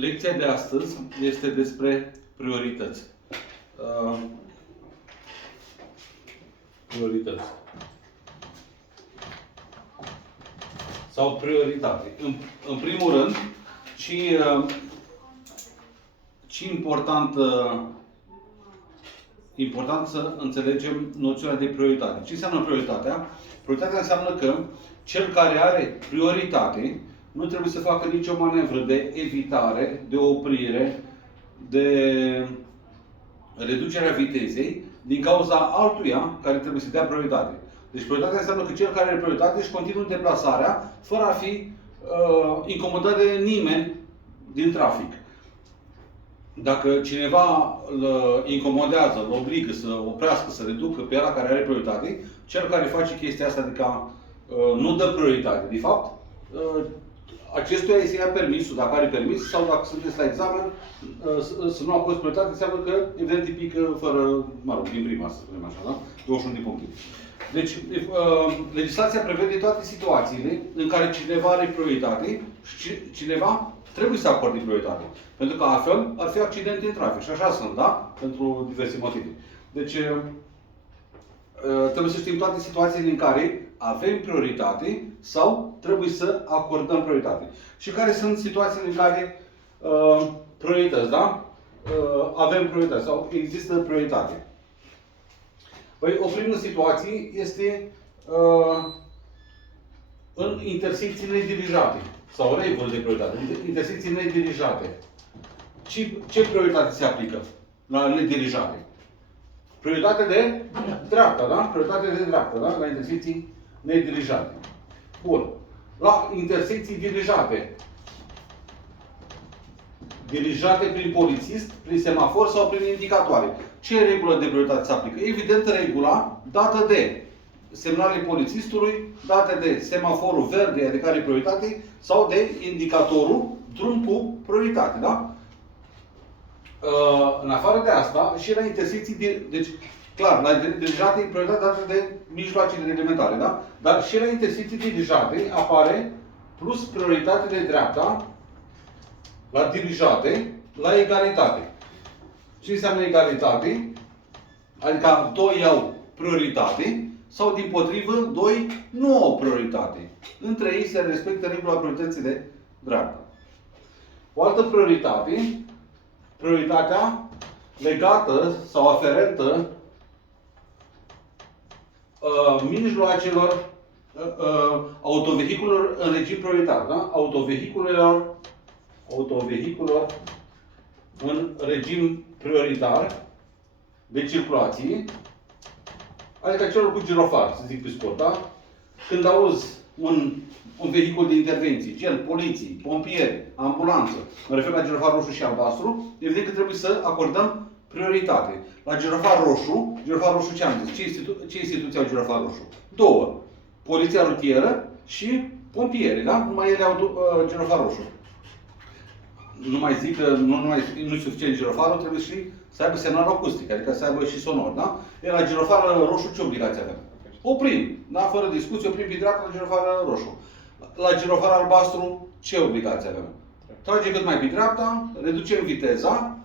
Lecția de astăzi este despre priorități. Priorități. Sau prioritate. În primul rând, ce important să înțelegem noțiunea de prioritate. Ce înseamnă prioritatea? Prioritatea înseamnă că cel care are prioritate nu trebuie să facă nicio manevră de evitare, de oprire, de reducerea vitezei din cauza altuia care trebuie să dea prioritate. Deci prioritatea înseamnă că cel care are prioritate își continuă deplasarea fără a fi incomodat de nimeni din trafic. Dacă cineva îl incomodează, îl obligă să oprească, să reducă pe ăla care are prioritate, cel care face chestia asta, adică nu dă prioritate. De fapt, acestuia îi se ia permisul, dacă are permis, sau dacă sunteți la examen, să nu acorzi prioritate, înseamnă că, evident, îi pică fără, mă rog, din prima, să spunem așa, da? 21 de puncte. Deci, legislația prevede toate situațiile în care cineva are prioritate și cineva trebuie să acorde prioritate. Pentru că altfel ar fi accidente în trafic. Și așa sunt, da? Pentru diverse motive. Deci, trebuie să știm toate situațiile în care avem prioritate sau trebuie să acordăm prioritate. Și care sunt situațiile în care priorități, da? Avem prioritate sau există prioritate. Păi, o primă situație este în intersecții nedirijate sau reguli de prioritate. Intersecții nedirijate. Ce prioritate se aplică la nedirijate? Prioritate de dreapta, da? Prioritate de dreapta, da? La intersecții nedirijate. Bun. La intersecții dirijate. Dirijate prin polițist, prin semafor sau prin indicatoare. Ce regulă de prioritate se aplică? Evident, regula dată de semnalele polițistului, date de semaforul verde, adică are prioritate, sau de indicatorul drum cu prioritate, da? În afară de asta, și la intersecții, deci, clar, la dirijate e prioritate dată de mijloacele reglementare, da? Dar și la intersecții dirijate apare plus prioritate de dreapta, la dirijate, la egalitate. Ce înseamnă egalitate? Adică doi au prioritate sau, dimpotrivă, doi nu au prioritate. Între ei se respectă regula priorității de dreapta. O altă prioritate, prioritatea legată sau aferentă mijloacelor, autovehiculelor în regim prioritar. Da? Autovehiculelor în regim prioritar de circulație, adică celor cu girofar, să zic pe scurt, da? Când auzi un vehicul de intervenție, gen poliții, pompieri, ambulanță, mă refer la girofar roșu și albastru, evident că trebuie să acordăm prioritate. La girofar roșu ce am zis? Ce instituții au girofar roșu? Două. Poliția rutieră și pompieri, da? Numai ele au girofar roșu. Nu mai zic că nu e suficient girofarul, trebuie și să aibă semnal acustic, adică să aibă și sonor, da? Iar la girofar roșu ce obligație avem? Oprim, da? Fără discuție, oprim pe dreapta la girofar roșu. La girofar albastru, ce obligație avem? Trage cât mai pe dreapta, reducem viteza,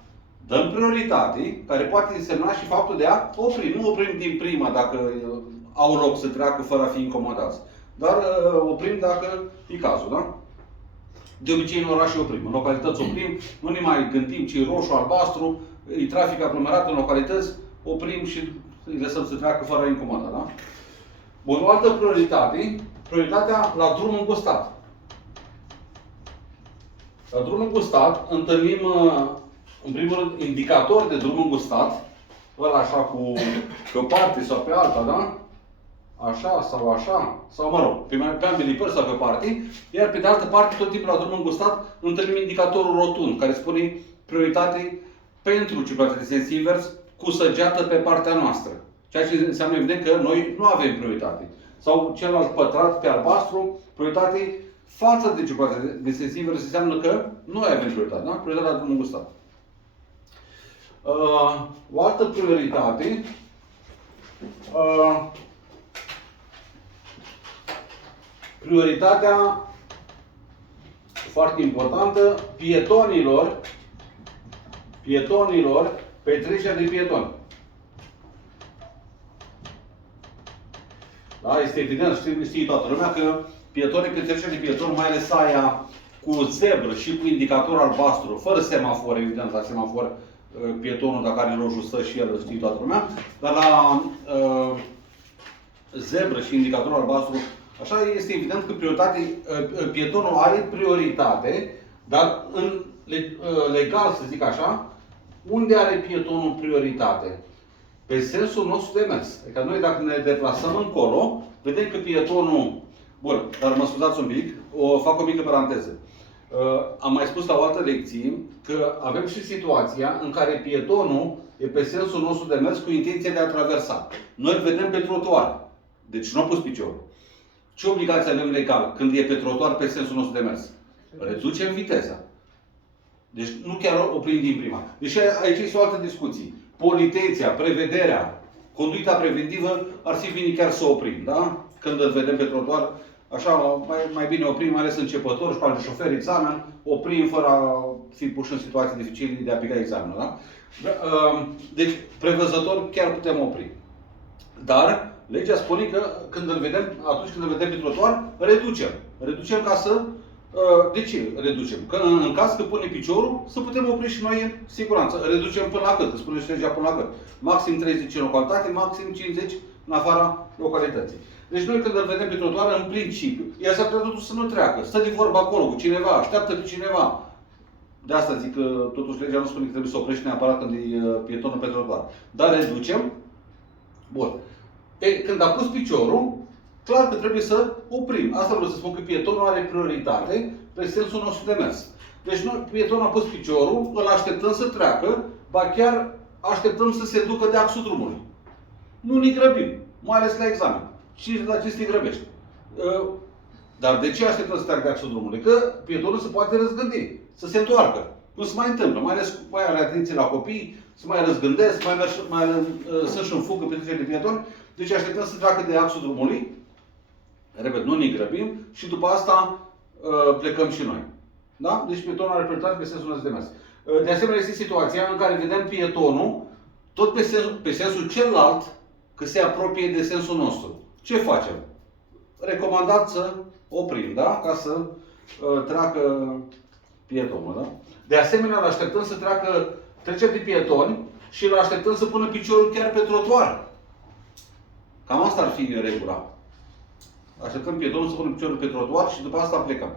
dăm prioritate, care poate însemna și faptul de a opri. Nu oprim din prima dacă au loc să treacă fără a fi incomodați. Dar oprim dacă e cazul, da? De obicei în oraș oprim, în localități oprim, nu ne mai gândim ce e roșu, albastru, e trafic aglomerat în localități, oprim și îi lăsăm să treacă fără a incomoda, da? Bun, o altă prioritate, prioritatea la drum îngustat. La drum îngustat întâlnim, în primul rând, indicatori de drum îngustat, ăla așa pe o parte sau pe alta, da? Așa sau mă rog, pe ambele părți sau pe parte, iar pe de altă parte, tot timpul la drum îngustat, întâlnim indicatorul rotund, care spune prioritate pentru circulație de sens invers, cu săgeată pe partea noastră. Ceea ce înseamnă evident că noi nu avem prioritate. Sau celălalt pătrat pe albastru, prioritate față de circulație de sens invers, înseamnă că noi avem prioritate, da? Prioritatea la drum îngustat. O altă prioritate, prioritatea foarte importantă, pietonilor, petrecerea de pietoni. Da? Este evident, știe toată lumea că pietonii, petrecerea de pietoni, mai ales aia cu zebră și cu indicator albastru, fără semafor, evident, la semafor, pietonul, dacă are roșu, stă și el, știe toată lumea, dar la zebră și indicator albastru, așa este evident că pietonul are prioritate, dar în legal, să zic așa, unde are pietonul prioritate? Pe sensul nostru de mers. Adică noi dacă ne deplasăm încolo, vedem că pietonul... Bun, dar mă scuzați un pic, fac o mică paranteză. Am mai spus la o altă lecție că avem și situația în care pietonul e pe sensul nostru de mers cu intenția de a traversa. Noi îl vedem pe trotuar. Deci nu a pus piciorul. Ce obligație avem legal când e pe trotuar pe sensul nostru de mers? Reducem viteza. Deci nu chiar oprim din prima. Deci aici este o altă discuție. Politenția, prevederea, conduita preventivă ar fi bine chiar să oprim, da? Când îl vedem pe trotuar, așa mai bine oprim, mai ales începători, școală de șofer, examen, oprim fără a fi puși în situații dificile de a aplica examenul, da? Deci, prevăzător chiar putem opri. Dar legea spune că atunci când îl vedem pe trotuar, reducem. Reducem ca să... De ce reducem? Că în caz că pune piciorul, să putem opri și noi în siguranță. Reducem până la cât? Că spune și legea până la cât? Maxim 30 în localitate, maxim 50 în afara localității. Deci noi când îl vedem pe trotuar, în principiu, el s-ar putea totuși să nu treacă. Stă de vorbă acolo cu cineva, așteaptă pe cineva. De asta zic că totuși legea nu spune că trebuie să oprești neapărat când e pietonul pe trotuar. Dar reducem. Bun. Când a pus piciorul, clar că trebuie să oprim. Asta vreau să spun că pietonul are prioritate pe sensul nostru de mers. Deci noi, pietonul a pus piciorul, îl așteptăm să treacă, ba chiar așteptăm să se ducă de axul drumului. Nu ne grăbim, mai ales la examen. Și la ce te grăbești? Dar de ce așteptăm să treacă de axul drumului? Că pietonul se poate răzgândi, să se întoarcă. Nu se mai întâmplă, mai ales mai are atenție la copii, se mai răzgândesc, sunt și în fugă pe de pietoni. Deci așteptăm să treacă de axul drumului. Repet, nu ne grăbim și după asta plecăm și noi. Da? Deci pietonul are prioritate pe sensul nostru de mers. De asemenea, este situația în care vedem pietonul tot pe sensul celălalt că se apropie de sensul nostru. Ce facem? Recomandat să oprim, da? Ca să treacă pietonul. Da? De asemenea, îl așteptăm să trece de pietoni și îl așteptăm să pună piciorul chiar pe trotuar. Cam asta ar fi regula. Așteptăm pietonul să pună piciorul pe trotuar și după asta plecăm.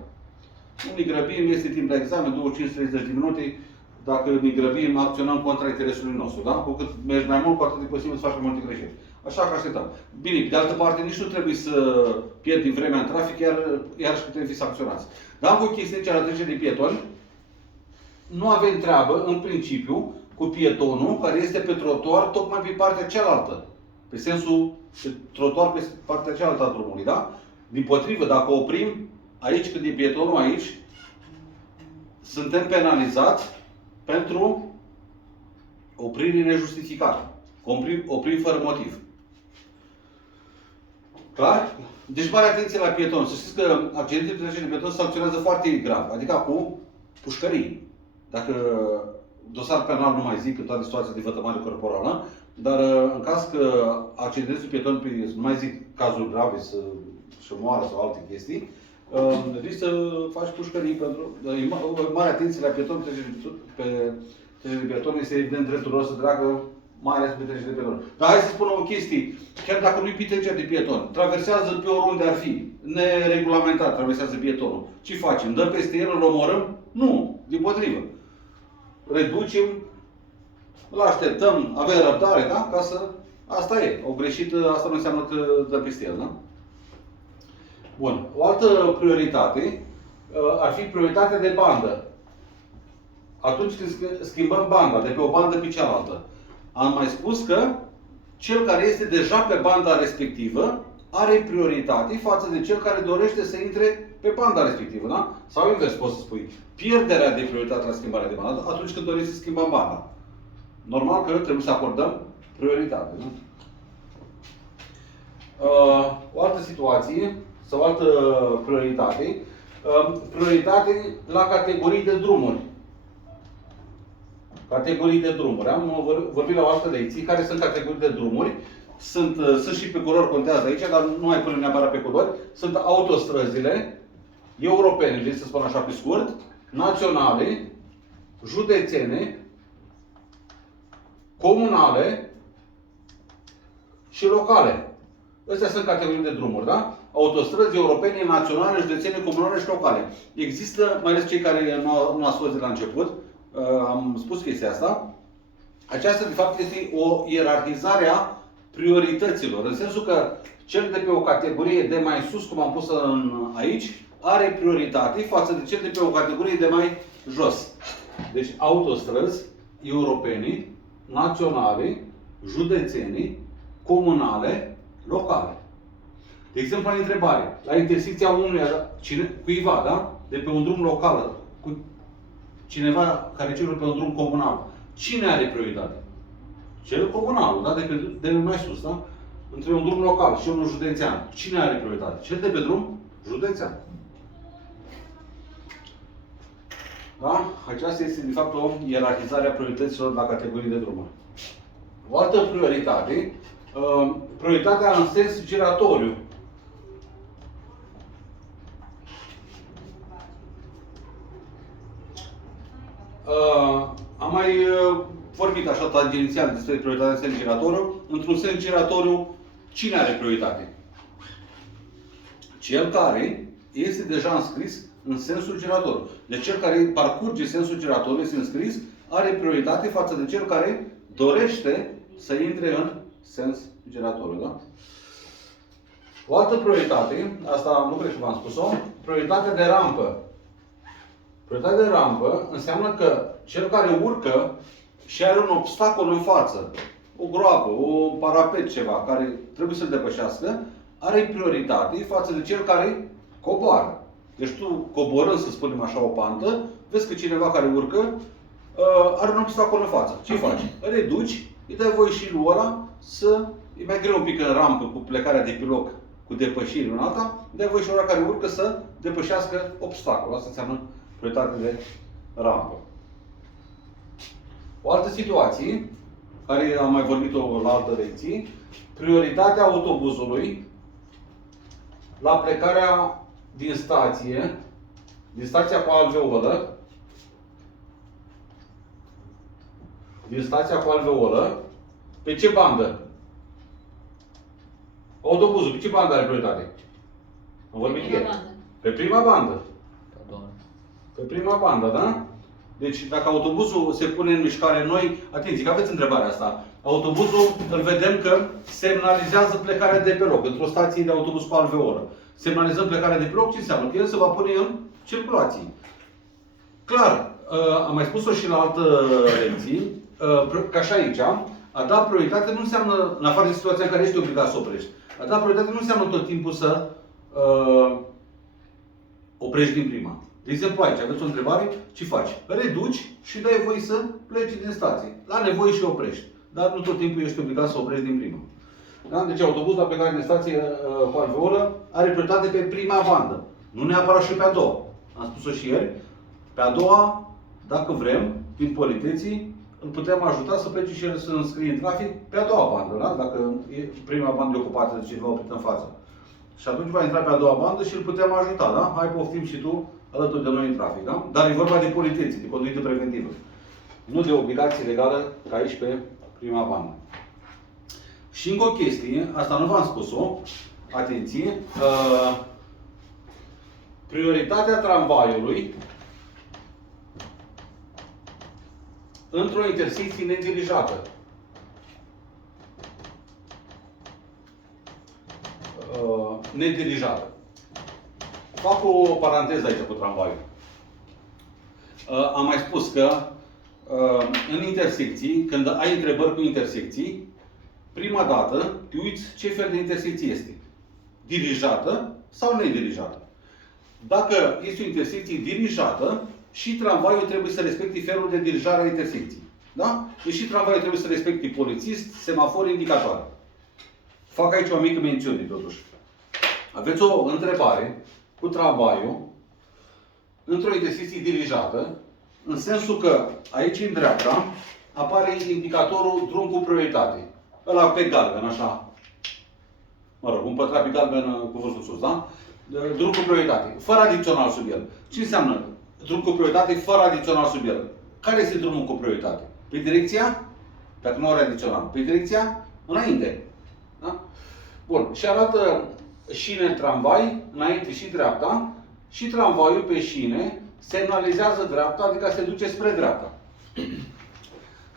Nu ne grăbim, este timp la examen, 25-30 de minute. Dacă ne grăbim, acționăm contra interesului nostru. Da? Cu cât mergi mai mult, cu atât e posibil să faci mai multe greșeli. Așa că așteptăm. Bine, pe de altă parte, nici nu trebuie să pierdem vremea în trafic, iar și putem fi sancționați. Dar cu chestia cea la trecere de pietoni, nu avem treabă, în principiu, cu pietonul care este pe trotuar, tocmai pe partea cealaltă. Pe sensul pe trotuar pe partea cealaltă a drumului, da? Dimpotrivă, dacă oprim aici, când e pietonul aici, suntem penalizați pentru oprire nejustificată. Oprim fără motiv. Clar? Deci mare atenție la pieton. Să știți că accidentele de trecere de pieton sancționează foarte grav. Adică cu pușcării. Dacă dosar penal nu mai zic, în toate situațiile de vătămare corporală, dar în caz că accidentezi pieton, nu mai zic cazuri grave, să moară sau alte chestii, risc să faci pușcării pentru... Mare atenție la pieton, trecere de pieton este evident dreptul lor să treacă, mai ales pe trecere de pieton. Dar hai să spun o chestie, chiar dacă nu-i pe trecere de pieton, traversează pe oriunde ar fi, neregulamentat traversează pietonul. Ce facem? Dăm peste el, îl omorâm? Nu, dimpotrivă. Reducem, îl așteptăm, avem răbdare, da? Ca să... Asta e. O greșită, asta nu înseamnă că dă peste el, da? Bun. O altă prioritate ar fi prioritatea de bandă. Atunci când schimbăm banda de pe o bandă pe cealaltă. Am mai spus că cel care este deja pe banda respectivă are prioritate față de cel care dorește să intre pe banda respectivă, da? Sau invers, poți să spui. Pierderea de prioritate la schimbarea de bandă atunci când dorești să schimbăm banda. Normal că trebuie să acordăm prioritate, nu? O altă situație sau o altă prioritate Prioritate la categorii de drumuri. Categorii de drumuri. Am vorbit la o altă lecție care sunt categorii de drumuri. Sunt și pe culori, contează aici, dar nu mai punem neapărat pe culori. Sunt autostrăzile europene, deci să spun așa pe scurt, naționale, județene, comunale și locale. Astea sunt categorii de drumuri, da? Autostrăzi europene, naționale, județene, comunale și locale. Există, mai ales cei care nu ați fost de la început, am spus chestia asta, aceasta de fapt este o ierarhizare a priorităților. În sensul că cel de pe o categorie de mai sus, cum am pus aici, are prioritate față de cel de pe o categorie de mai jos. Deci autostrăzi europene, naționale, județene, comunale, locale. De exemplu, la întrebare, la intersecția cuiva, da? De pe un drum local, cu cineva care circulă pe un drum comunal, cine are prioritate? Cel comunal, da? De mai sus, da? Între un drum local și unul județean. Cine are prioritate? Cel de pe drum județean. Da? Aceasta este, de fapt, o ierarhizare a priorităților la categorii de drumuri. O altă prioritate, prioritatea în sens giratoriu. Am mai vorbit așa tangențial despre prioritatea în sens giratoriu. Într-un sens giratoriu, cine are prioritate? Cel care este deja înscris în sensul giratoriu. Deci cel care parcurge sensul giratoriu, este înscris, are prioritate față de cel care dorește să intre în sens giratoriu. Da? O altă prioritate, asta nu cred că v-am spus-o, prioritatea de rampă. Prioritatea de rampă înseamnă că cel care urcă și are un obstacol în față, o groapă, o parapet, ceva, care trebuie să-l depășească, are prioritate față de cel care coboară. Deci tu, coborând, să spunem așa, o pantă, vezi că cineva care urcă are un obstacol în față. Ce faci? Reduci, îi dai voie și lui ăla să... E mai greu un pic în rampă cu plecarea de pe loc, cu depășiri în alta, îi dai voie și ăla care urcă să depășească obstacolul. Asta înseamnă prioritate de rampă. O altă situație, care am mai vorbit-o la altă lecție, prioritatea autobuzului la plecarea din stație, din stația cu alveolă, pe ce bandă? Autobuzul, pe ce bandă are prioritate? Am vorbit ieri. Pe prima bandă. Pe prima bandă, da? Deci, dacă autobuzul se pune în mișcare noi, atenție, că aveți întrebarea asta. Autobuzul, îl vedem că semnalizează plecarea de pe loc, într-o stație de autobuz cu alveolă. Semnalizăm plecarea de pe loc, ce înseamnă? Că el se va pune în circulație. Clar, am mai spus-o și la altă lecție, ca și aici, a da prioritate nu înseamnă, în afară de situația în care ești obligat să oprești, a da prioritate nu înseamnă tot timpul să oprești din prima. De exemplu, aici aveți o întrebare, ce faci? Reduci și dai voie să pleci din stație. La nevoie și oprești. Dar nu tot timpul ești obligat să oprești din prima. Da? Deci autobuzul la plecare din stație cu alveolă are prioritate pe prima bandă. Nu neapărat și pe a doua. Am spus-o și ieri. Pe a doua, dacă vrem, din politeții, îl putem ajuta să plece și el să înscrie în trafic pe a doua bandă. Da? Dacă prima bandă e ocupată de cineva oprit în față. Și atunci va intra pe a doua bandă și îl putem ajuta. Da? Hai, poftim și tu alături de noi în trafic. Da? Dar e vorba de politeții, de conduită preventivă. Nu de obligație legală ca aici pe prima bandă. Și încă o chestie, asta nu v-am spus-o, atenție, prioritatea tramvaiului într-o intersecție nedirijată. Nedirijată. Fac o paranteză aici cu tramvaiul. Am mai spus că în intersecții, când ai întrebări cu intersecții, prima dată te uiți ce fel de intersecție este. Dirijată sau nedirijată. Dacă este o intersecție dirijată, și tramvaiul trebuie să respecte felul de dirijare a intersecției. Da? Deci și tramvaiul trebuie să respecte polițist, semafor, indicatoare. Fac aici o mică mențiune, totuși. Aveți o întrebare cu tramvaiul într-o intersecție dirijată, în sensul că aici în dreapta apare indicatorul drum cu prioritate. Ăla pe galben, așa. Mă rog, un pătrat pe galben cu vârful sus, da? Drum cu prioritate, fără adițional sub el. Ce înseamnă drum cu prioritate fără adițional sub el? Care este drumul cu prioritate? Pe direcția, dacă nu are adițional, pe direcția înainte. Da? Bun. Și arată șine tramvai, înainte și dreapta, și tramvaiul pe șine semnalizează dreapta, adică se duce spre dreapta.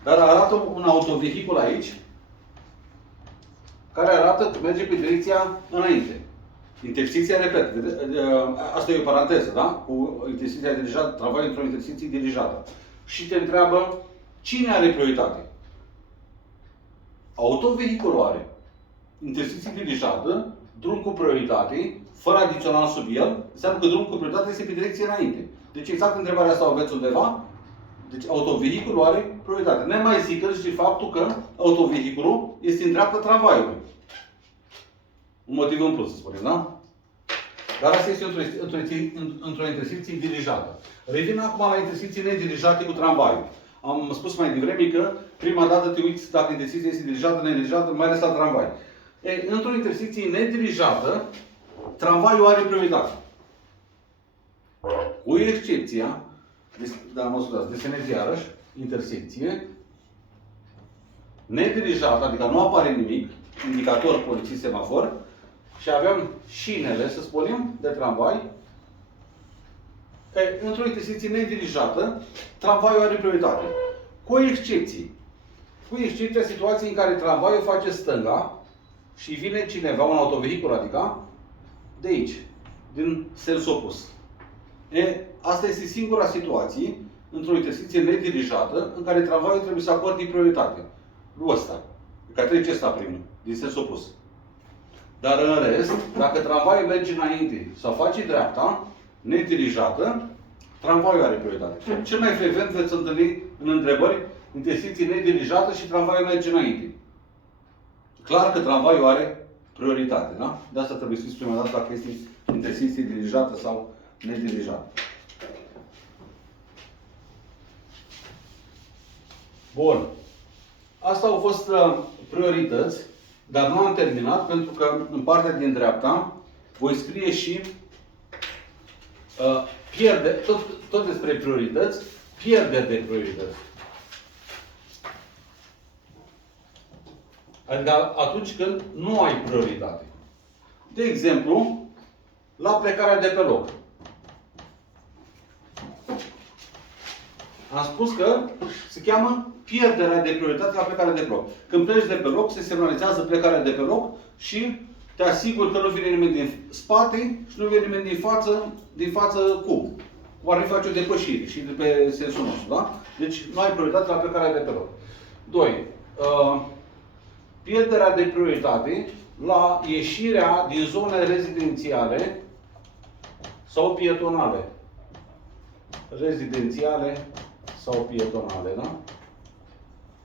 Dar arată un autovehicul aici, care arată că merge pe direcția înainte. Intersecția, repet, asta e o paranteză, da? Cu intersecția dirijată, tramvaiul într-o intersecție dirijată. Și te întreabă, cine are prioritate? Autovehiculul are. Intersecție dirijată, drum cu prioritate, fără adițional sub el, înseamnă că drumul cu prioritate este pe direcție înainte. Deci exact întrebarea asta o aveți undeva. Deci autovehiculul are prioritate. Ne mai zică și faptul că autovehiculul este în dreapta tramvaiului. Un motiv în plus, să spunem, da? Dar asta este într-o intersecție dirijată. Revin acum la intersecții nedirijate cu tramvaiul. Am spus mai devreme că prima dată te uiți dacă intersecția este dirijată, nedirijată, mai ales la tramvai. Într-o intersecție nedirijată, tramvaiul are prioritate. Cu excepția, mă scuzați, desenez iarăși, intersecție nedirijată, adică nu apare nimic, indicator, poliție, semafor, și avem șinele, să spunem, de tramvai. Într-o intersecție nedirijată, tramvaiul are prioritate. Cu excepție. Cu excepția situației în care tramvaiul face stânga și vine cineva, un autovehicul, adică, de aici, din sens opus. Asta este singura situație, într-o intersecție nedirijată, în care tramvaiul trebuie să acorde prioritate. Lui ăsta. Că trece ăsta primul, din sens opus. Dar în rest, dacă tramvaiul merge înainte sau face dreapta, nedirijată, tramvaiul are prioritate. Cel mai frecvent veți întâlni în întrebări intersecție nedirijată și tramvaiul merge înainte. Clar că tramvaiul are prioritate, da? De asta trebuie să fiți prima dată dacă este intersecție dirijată sau nedirijată. Bun. Asta au fost priorități, dar nu am terminat pentru că în partea din dreapta voi scrie și tot despre priorități, pierderi de priorități. Adică atunci când nu ai prioritate. De exemplu, la plecarea de pe loc. Am spus că se cheamă pierderea de prioritate la plecarea de pe loc. Când pleci de pe loc, se semnalizează plecarea de pe loc și te asiguri că nu vine nimeni din spate și nu vine nimeni din față cum? Cum ar fi face o depășire și de pe sensul nostru, da? Deci nu ai prioritate la plecarea de pe loc. 2. Pierderea de prioritate la ieșirea din zone rezidențiale sau pietonale. Rezidențiale sau pietonale, da?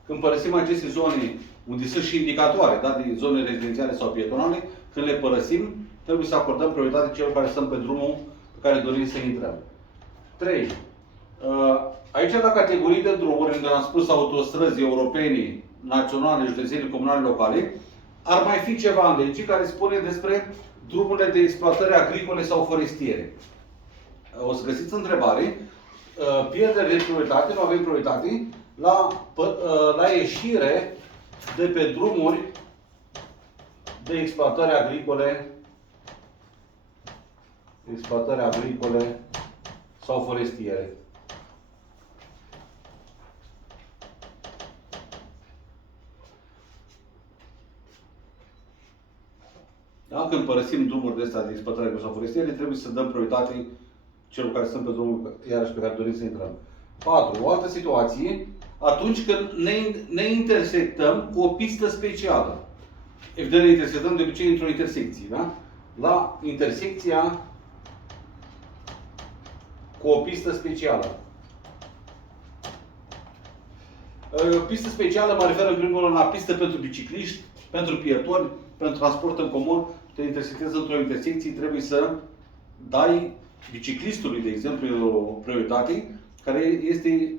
Când părăsim aceste zone unde sunt și indicatoare, da, de zone rezidențiale sau pietonale, când le părăsim, trebuie să acordăm prioritate celor care sunt pe drumul pe care dorim să intrăm. 3. Aici, la categorii de drumuri, unde am spus autostrăzi europene, naționale, județene, comunale, locale, ar mai fi ceva în lege care spune despre drumurile de exploatări agricole sau forestiere. O să găsiți întrebare. Pierdere de prioritate, nu avem prioritate, la ieșire de pe drumuri de exploatări agricole sau forestiere. Da? Când părăsim drumuri de astea de exploatări agricole sau forestiere, trebuie să dăm prioritate celor care sunt pe drumul, iarăși pe care dorim să intrăm. 4. O altă situație, atunci când ne intersectăm cu o pistă specială. Evident, ne intersectăm de obicei într-o intersecție, da? La intersecția cu o pistă specială. Pistă specială mă refer în primul rând la pistă pentru bicicliști, pentru pietoni, pentru transport în comun. Te intersectezi într-o intersecție, trebuie să dai biciclistului, de exemplu, e o prioritate care este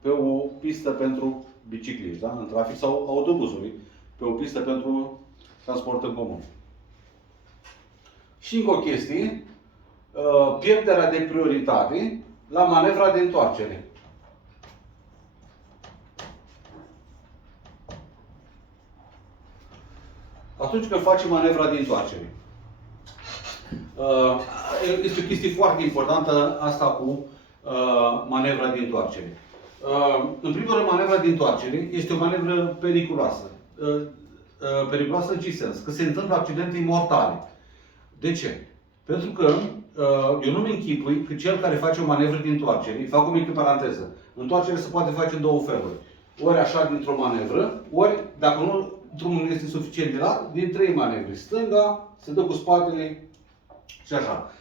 pe o pistă pentru bicicliști, da? În trafic, sau autobuzului, pe o pistă pentru transport în comun. Și încă o chestie, pierderea de prioritate la manevra de întoarcere. Atunci când facem manevra de întoarcere. Este o chestie foarte importantă asta cu manevra de întoarcere. În primul rând, manevra de întoarcere este o manevră periculoasă. Periculoasă în ce sens? Că se întâmplă accidente mortale. De ce? Pentru că eu nu-mi închipui că cel care face o manevră de întoarcere, fac o mică paranteză, întoarcerea se poate face în două feluri. Ori așa dintr-o manevră, ori, dacă nu, drumul nu este suficient de lat, din trei manevre. Stânga, se dă cu spatele și așa.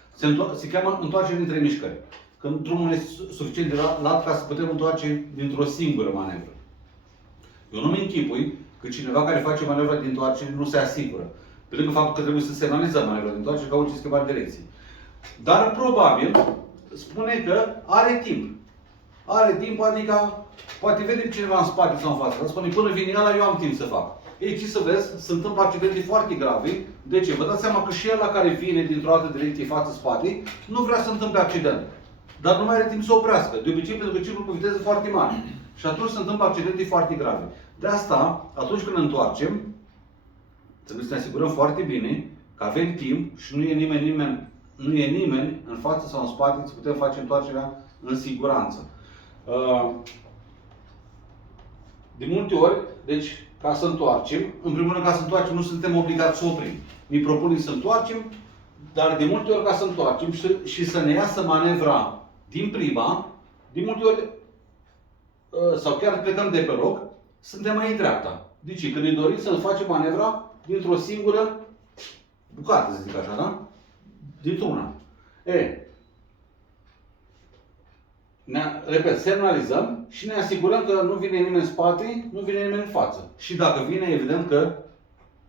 Se cheamă întoarcere din trei mișcări. Când drumul este suficient de lat ca să putem întoarce dintr-o singură manevră. Eu nu-mi închipui că cineva care face manevra de întoarcere nu se asigură. Pe lângă faptul că trebuie să semnalizăm manevra de întoarcere ca orice schimbare de direcție. Dar probabil spune că are timp. Are timp, adică poate vede cineva în spate sau în față. Dar spune, până vine ăla, eu am timp să fac. Ei, ce să vezi, se întâmplă accidente foarte grave. De ce? Vă dați seama că și ăla care vine dintr-o altă direcție față-spate, nu vrea să întâmple accident. Dar nu mai are timp să oprească. De obicei, pentru că circulă cu viteză foarte mare. Și atunci se întâmplă accidente foarte grave. De asta, atunci când întoarcem, trebuie să ne asigurăm foarte bine că avem timp și nu e nimeni în față sau în spate să putem face întoarcerea în siguranță. De multe ori, deci, ca să întoarcem, în primul rând, ca să întoarcem, nu suntem obligați să oprim. Ne propunem să întoarcem, dar de multe ori, ca să întoarcem și să ne iasă manevra din prima, de multe ori, sau chiar plecăm de pe loc, suntem mai în dreapta. Deci, când ne dorim să facem manevra dintr-o singură bucată, să zic așa, da? Dintr-una. Repet, semnalizăm și ne asigurăm că nu vine nimeni în spate, nu vine nimeni în față. Și dacă vine, evident că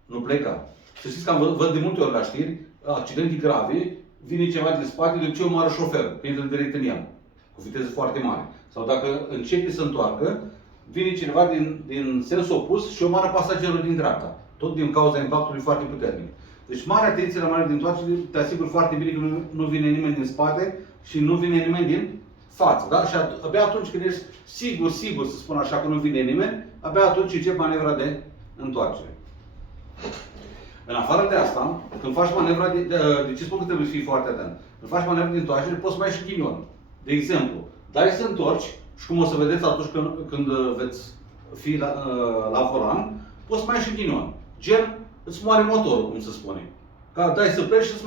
nu plecă. Să știți că văd de multe ori la știri, accidente grave, vine ceva din spate, de obicei omoară șoferul, că intră direct în el, cu viteză foarte mare. Sau dacă începe să întoarcă, vine cineva din sens opus și omoară pasagerul din dreapta. Tot din cauza impactului foarte puternic. Deci mare atenție la manevra de întoarcere, te asigur foarte bine că nu vine nimeni din spate și nu vine nimeni din față. Da? Și abia atunci când ești sigur să spun așa că nu vine nimeni, abia atunci începi manevra de întoarcere. În afară de asta, când faci manevra de ce spun că trebuie să fii foarte atent? Când faci manevra de întoarcere, poți să mai ai și ghinion. De exemplu, dai să întorci și cum o să vedeți atunci când veți fi la volan, poți să mai ai și ghinion. Gen, îți moare motorul, cum se spune. Ca dai să pleci și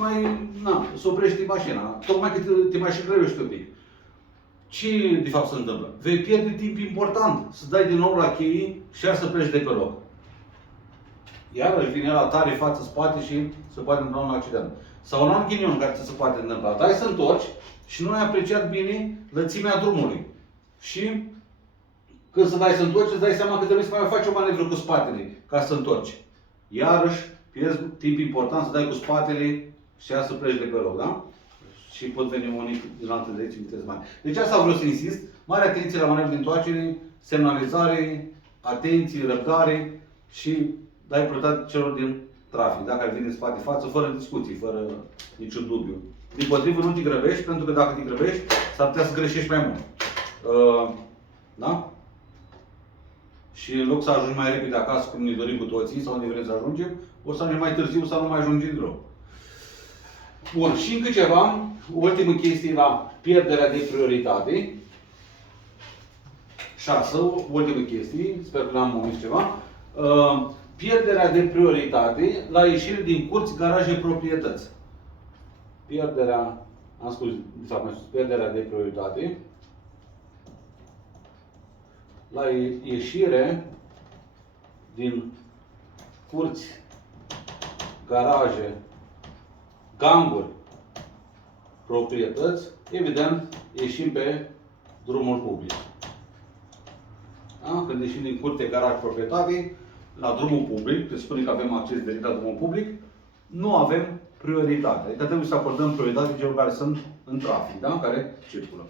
să oprești mașina. Tocmai că te mai și grăbești un pic. Ce de fapt se întâmplă? Vei pierde timp important să dai din nou la cheie și iar să pleci de pe loc. Iar vine la tare față-spate și se poate întâmpla un accident. Sau un alt ghinion care ți se poate întâmpla. Dai să întorci și nu ai apreciat bine lățimea drumului. Și când să dai să întorci, îți dai seama că trebuie să mai faci o manevră cu spatele ca să întorci. Iarăși pierzi timp important să dai cu spatele și iar să pleci de pe loc, da? Și pot veni unii din altă direcție viteză mare. Deci asta vreau să insist. Mare atenție la manevră de întoarcere, semnalizare, atenție, răbdare și dai prioritate celor din trafic, dacă ar vine în spate față, fără discuții, fără niciun dubiu. Dimpotrivă, nu te grăbești, pentru că dacă te grăbești, s-ar putea să greșești mai mult. Da? Și în loc să ajungi mai repede acasă, cum ne dorim cu toții, sau unde vrem să ajungem, o să ajungem mai târziu sau nu mai ajungem deloc. Bun, și încă ceva, ultimă chestie la pierderea de prioritate. 6, ultimă chestie, sper că n-am omis ceva. Pierderea de prioritate la ieșire din curți, garaje, proprietăți. Pierderea de prioritate la ieșire din curți, garaje, ganguri, proprietăți, evident, ieșim pe drumul public. Da? Când ieșim din curte, garaj, proprietate, la drumul public, se spune că avem acces direct la drumul public, nu avem prioritate. Adică trebuie să acordăm prioritate celor care sunt în trafic, da? Care circulă.